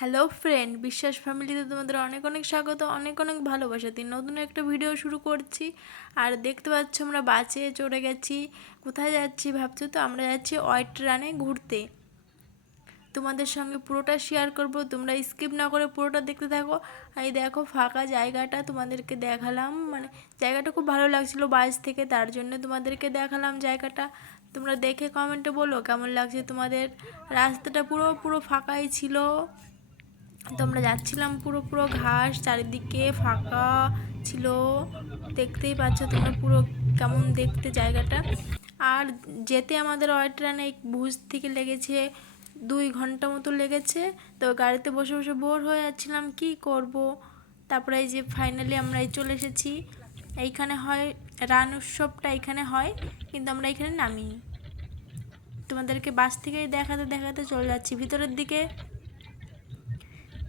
Hello friend, বিশ্বাস ফ্যামিলিতে তোমাদের অনেক অনেক স্বাগত, অনেক অনেক ভালোবাসা দিয়ে নতুন একটা ভিডিও শুরু করছি। আর দেখতে পাচ্ছ আমরা বাসে চড়ে গেছি। কোথায় যাচ্ছি ভাবছো তো? আমরা যাচ্ছি ওয়াইট্রানে ঘুরতে। তোমাদের সঙ্গে পুরোটা শেয়ার করব, তোমরা স্কিপ না করে পুরোটা দেখতে থাকো। এই দেখো ফাঁকা জায়গাটা তোমাদেরকে দেখালাম, মানে জায়গাটা খুব ভালো লাগছিল বাস থেকে, তার জন্য তোমাদেরকে দেখালাম জায়গাটা। তোমরা দেখে কমেন্টে বলো কেমন লাগছে তোমাদের। রাস্তাটা পুরো পুরো ফাঁকাই ছিল। তো আমরা যাচ্ছিলাম, পুরো পুরো ঘাস, চারিদিকে ফাঁকা ছিল। দেখতেই পাচ্ছ তোমরা পুরো কেমন দেখতে জায়গাটা। আর যেতে আমাদের ওয়াইট্রানে ভুজ থেকে লেগেছে 2 ঘন্টা মতো লেগেছে। তো গাড়িতে বসে বসে বোর হয়ে যাচ্ছিলাম, কি করব। তারপরে এই যে ফাইনালি আমরা এই চলে এসেছি। এইখানে হয় রান উৎসবটা, এখানে হয়, কিন্তু আমরা এখানে নামি। তোমাদেরকে বাস থেকেই দেখাতে দেখাতে চলে যাচ্ছি ভিতরের দিকে।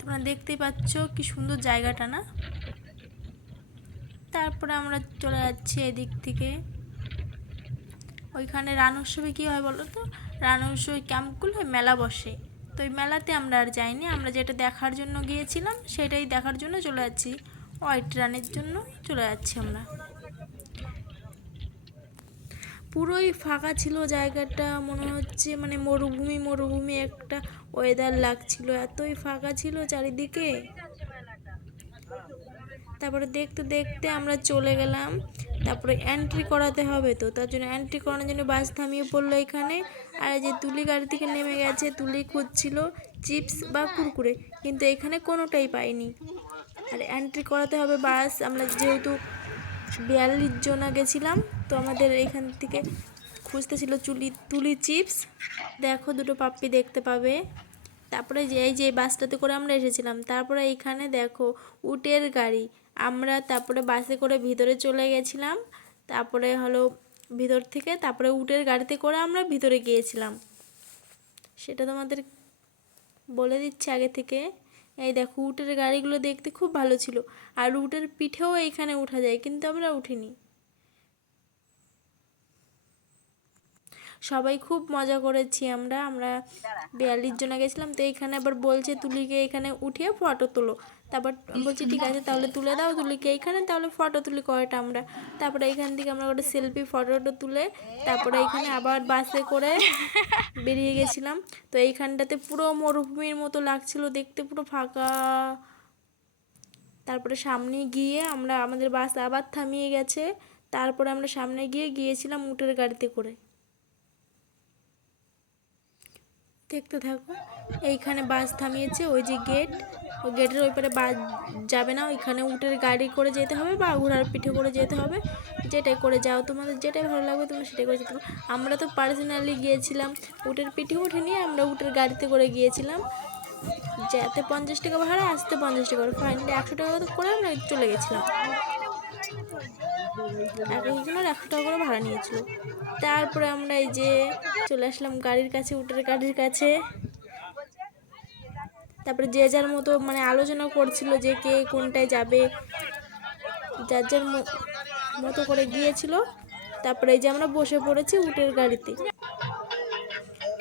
তোমরা দেখতেই পাচ্ছ কি সুন্দর জায়গাটা না। তারপরে আমরা চলে যাচ্ছি এদিক থেকে। ওইখানে রান উৎসবে কী হয় বলো তো? রান উৎসবে ক্যাম্পগুলো মেলা বসে। তো ওই মেলাতে আমরা আর যাইনি, আমরা যেটা দেখার জন্য গিয়েছিলাম সেটাই দেখার জন্য চলে যাচ্ছি। ওয়াইট্রানের জন্য চলে যাচ্ছি আমরা। পুরোই ফাঁকা ছিল জায়গাটা, মনে হচ্ছে মানে মরুভূমি মরুভূমি একটা ওয়েদার লাগছিল, এতই ফাঁকা ছিল চারিদিকে। তারপরে দেখতে দেখতে আমরা চলে গেলাম। তারপরে এন্ট্রি করাতে হবে, তো তার জন্য এন্ট্রি করানোর জন্য বাস থামিয়ে পড়লো এখানে। আর যে তুলি গাড়ি থেকে নেমে গেছে, তুলি খুঁজছিল চিপস বা কুরকুরে, কিন্তু এখানে কোনোটাই পাইনি। আর এন্ট্রি করাতে হবে বাস, আমরা যেহেতু 42 জনা গেছিলাম, তো আমাদের এখান থেকে খুঁজতে ছিল তুলি চিপস। দেখো দুটো পাপ্পি দেখতে পাবে। তারপরে যে এই যে বাসটাতে করে আমরা এসেছিলাম, তারপরে এইখানে দেখো উটের গাড়ি। আমরা তারপরে বাসে করে ভিতরে চলে গেছিলাম। তারপরে হলো ভিতর থেকে তারপরে উটের গাড়িতে করে আমরা ভিতরে গিয়েছিলাম, সেটা তোমাদের বলে দিচ্ছি আগে থেকে। এই দেখো উটের গাড়িগুলো দেখতে খুব ভালো ছিল। আর উটের পিঠেও এইখানে উঠা যায়, কিন্তু আমরা উঠিনি। সবাই খুব মজা করেছি আমরা 42 জনা গেছিলাম। তো এইখানে আবার বলছে তুলিকে এখানে উঠিয়ে ফটো তোলো। তারপর বলছি ঠিক আছে তাহলে তুলে দাও তুলিকে এইখানে, তাহলে ফটো তুলি কয়টা আমরা। তারপরে এখান থেকে আমরা একটা সেলফি ফটোটা তুলে তারপরে এখানে আবার বাসে করে বেরিয়ে গেছিলাম। তো এইখানটাতে পুরো মরুভূমির মতো লাগছিল দেখতে, পুরো ফাঁকা। তারপরে সামনে গিয়ে আমরা আমাদের বাস আবার থামিয়ে গেছে। তারপরে আমরা সামনে গিয়েছিলাম উটের গাড়িতে করে। দেখতে থাকো। এইখানে বাস থামিয়েছে, ওই যে গেট, ওই গেটের ওই পারে বাস যাবে না, ওইখানে উটের গাড়ি করে যেতে হবে বা ঘোড়ার পিঠে করে যেতে হবে। যেটাই করে যাও, তোমাদের যেটাই ভালো লাগবে তোমরা সেটাই করে যেতে পারো। আমরা তো পার্সোনালি গিয়েছিলাম, উটের পিঠে উঠে নিয়ে আমরা উটের গাড়িতে করে গিয়েছিলাম। যেতে 50 টাকা ভাড়া, আসতে 50 টাকা করে, ফাইনালি 100 টাকা করে আমরা চলে গেছিলাম। এক একজনের 100 টাকা করে ভাড়া নিয়েছিল। তারপরে আমরা এই যে চলে আসলাম গাড়ির কাছে, উটের গাড়ির কাছে। তারপরে যে যার মতো মানে আলোচনা করছিল যে কে কোনটায় যাবে, যার যার মতো করে গিয়েছিল। তারপরে এই যে আমরা বসে পড়েছি উটের গাড়িতে।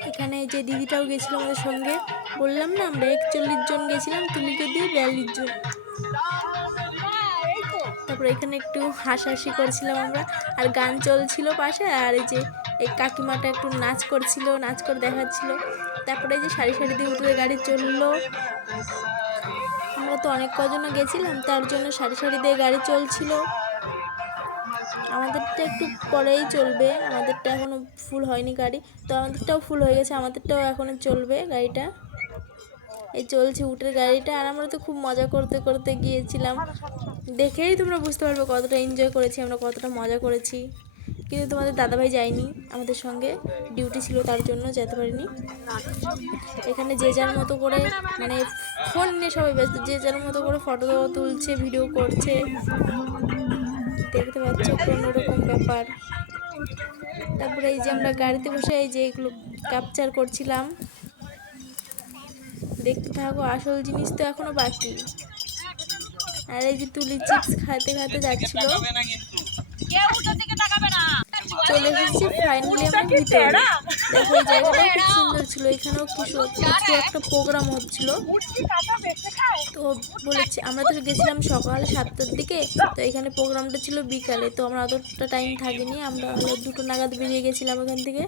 এখানে যে দিদিটাও গেছিল আমাদের সঙ্গে, বললাম না আমরা 41 জন গেছিলাম, তুলিকে দিয়ে 42 জন। তারপরে এখানে একটু হাসাহাসি করছিলাম আমরা, আর গান চলছিল পাশে। আর এই যে এই কাকিমাটা একটু নাচ করছিল, নাচ করে দেখাচ্ছিল। তারপরে এই যে সারি সারি দিয়ে উঠে গাড়ি চললো। আমরা তো অনেক কজনও গেছিলাম, তার জন্য সারি সারি দিয়ে গাড়ি চলছিল। আমাদেরটা একটু পরেই চলবে, আমাদেরটা এখনও ফুল হয়নি গাড়ি। তো আমাদেরটাও ফুল হয়ে গেছে, আমাদেরটাও এখনও চলবে গাড়িটা। এই চলছে উটের গাড়িটা। আর আমরা তো খুব মজা করতে করতে গিয়েছিলাম, দেখেই তোমরা বুঝতে পারবে কতটা এনজয় করেছি আমরা, কতটা মজা করেছি। কিন্তু তোমাদের দাদাভাই যায়নি আমাদের সঙ্গে, ডিউটি ছিল তার জন্য যেতে পারিনি। এখানে যে যার মতো করে মানে ফোন নিয়ে সবাই ব্যস্ত, যে যার মতো করে ফটো তুলছে, ভিডিও করছে। দেখতে পাচ্ছ অন্যরকম ব্যাপার। তারপরে এই যে আমরা গাড়িতে বসে এই যে এগুলো ক্যাপচার করছিলাম। দেখতে থাকো, আসল জিনিস তো এখনো বাকি। আর এই যে তুলি চিপস খাতে খাতে যাচ্ছিল। চলে এসেছি ফাইনালি আমরা ভিতরে। দেখো এই জায়গাটাও খুব সুন্দর ছিল, এখানেও কিছু একটা প্রোগ্রাম হচ্ছিল। তো বলেছি আমরা তো গেছিলাম সকাল 7টার দিকে, তো এখানে প্রোগ্রামটা ছিল বিকালে, তো আমরা অতটা টাইম থাকিনি, আমরা হলো 2টো নাগাদ বেরিয়ে গেছিলাম এখান থেকে।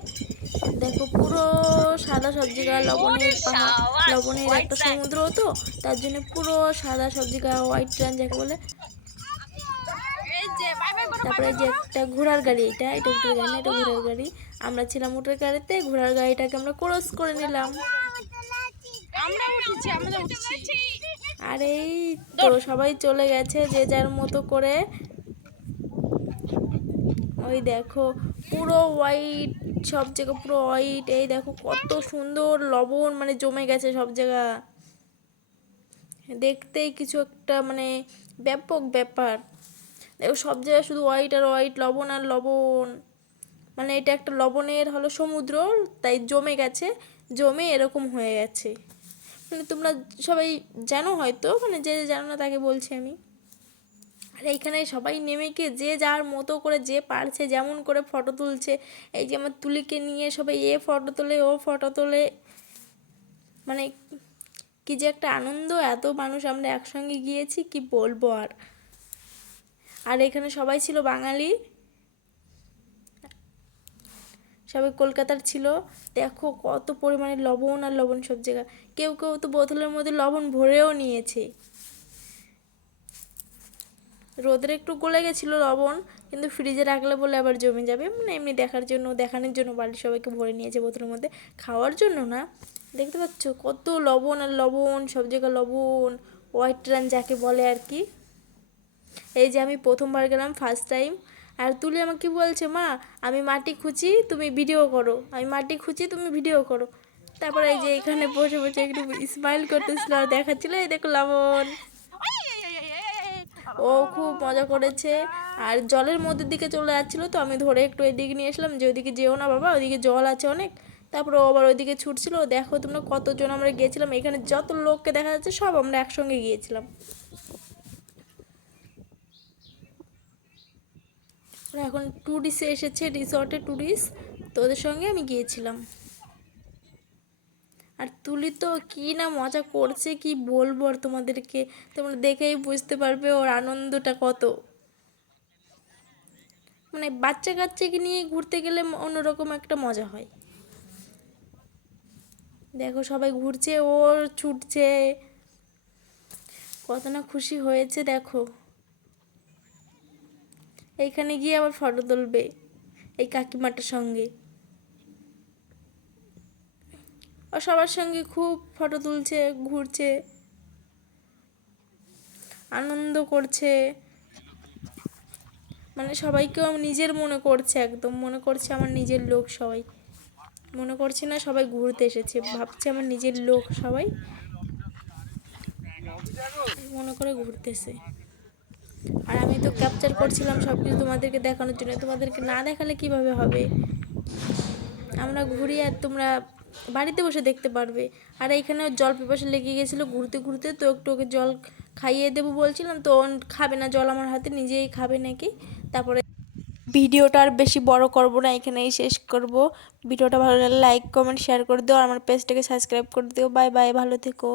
দেখো পুরো সাদা সব জায়গা, লবণের পাহাড়, লবণের একটা সমুদ্র, তো তার জন্য পুরো সাদা সব জায়গা, হোয়াইট ট্রেন যাকে বলে। তারপরে যে একটা ঘোড়ার গাড়ি, এটা উঠে যায় না, এটা ঘোড়ার গাড়ি। আমরা ছিলাম উটের গাড়িতে, ঘোড়ার গাড়িটাকে আমরা ক্রস করে নিলাম। আর এই তো সবাই চলে গেছে যে যার মতো করে। ওই দেখো পুরো হোয়াইট সব জায়গা, পুরো হোয়াইট। এই দেখো কত সুন্দর লবণ মানে জমে গেছে সব জায়গা, দেখতেই কিছু একটা মানে ব্যাপক ব্যাপার। দেখো সব জায়গায় শুধু হোয়াইট আর হোয়াইট, লবণ আর লবণ। মানে এটা একটা লবণের হলো সমুদ্র, তাই জমে গেছে, জমে এরকম হয়ে গেছে। মানে তোমরা সবাই জানো হয়তো, মানে যে জানো না তাকে বলছি আমি। আর এইখানে সবাই নেমে গিয়ে যে যার মতো করে যে পারছে যেমন করে ফটো তুলছে। এই যে আমার তুলিকে নিয়ে সবাই এ ফটো তোলে, ও ফটো তোলে, মানে কি যে একটা আনন্দ, এত মানুষ আমরা একসঙ্গে গিয়েছি কি বলবো আর। আর এখানে সবাই ছিল বাঙালি, সবাই কলকাতার ছিল। দেখো কত পরিমাণে লবণ আর লবণ সব জায়গা, কেউ কেউ তো বোতলের মধ্যে লবণ ভরেও নিয়েছে। রোদের একটু গলে গেছিলো লবণ, কিন্তু ফ্রিজে রাখলে বলে আবার জমে যাবে, মানে এমনি দেখানোর জন্য বাড়ির সবাইকে ভরে নিয়েছে বোতলের মধ্যে, খাওয়ার জন্য না। দেখতে পাচ্ছ কত লবণ আর লবণ, সব জায়গা লবণ, হোয়াইট রান যাকে বলে আর কি। এই যে আমি প্রথমবার গেলাম, ফার্স্ট টাইম। আর তুলি আমাকে বলছে, মা আমি মাটি খুঁজি তুমি ভিডিও করো, আমি মাটি খুঁজি তুমি ভিডিও করো। তারপরে এই যে এখানে বসে বসে একটু স্মাইল করতেছিল আর দেখাচ্ছিল, এই দেখো লবণ। ও খুব মজা করেছে। আর জলের মধ্যে দিকে চলে যাচ্ছিলো, তো আমি ধরে একটু এদিকে নিয়ে আসলাম যে ওইদিকে যেও না বাবা, ওইদিকে জল আছে অনেক। তারপরে ও আবার ওইদিকে ছুটছিল। দেখো তোমরা কতজন আমরা গিয়েছিলাম, এখানে যত লোককে দেখা যাচ্ছে সব আমরা একসঙ্গে গিয়েছিলাম। এখন ট্যুরিস্ট এসেছে, রিসর্টে ট্যুরিস্ট, তো ওদের সঙ্গে আমি গিয়েছিলাম। আর তুলি তো কি না মজা করছে কি বলবো আর তোমাদেরকে, তোমরা দেখেই বুঝতে পারবে ওর আনন্দটা কত। মানে বাচ্চা কাচ্চাকে নিয়ে ঘুরতে গেলে অন্যরকম একটা মজা হয়। দেখো সবাই ঘুরছে, ওর ছুটছে, কত না খুশি হয়েছে দেখো। এইখানে গিয়ে আবার ফটো তুলবে এই কাকিমাটার সঙ্গে, ও সবার সঙ্গে খুব ফটো তুলছে, ঘুরছে, আনন্দ করছে। মানে সবাইকেও নিজের মনে করছে, একদম মনে করছে আমার নিজের লোক সবাই, মনে করছে না সবাই ঘুরতে এসেছে, ভাবছে আমার নিজের লোক সবাই, মনে করে ঘুরতেছে। আর আমি তো ক্যাপচার করছিলাম সব কিছু তোমাদেরকে দেখানোর জন্য, তোমাদেরকে না দেখালে কিভাবে হবে। আমরা ঘুরি আর তোমরা বাড়িতে বসে দেখতে পারবে। আর এইখানে জল পিপাসা লেগে গেছিলো ঘুরতে ঘুরতে, তো একটু ওকে জল খাইয়ে দেবো বলছিলাম, তো খাবে না জল আমার হাতে, নিজেই খাবে নাকি। তারপরে ভিডিওটা আর বেশি বড় করব না, এখানেই শেষ করব। ভিডিওটা ভালো লাগলে লাইক কমেন্ট শেয়ার করে দিও, আর আমার পেজটাকে সাবস্ক্রাইব করে দিও। বাই বাই, ভালো থেকো।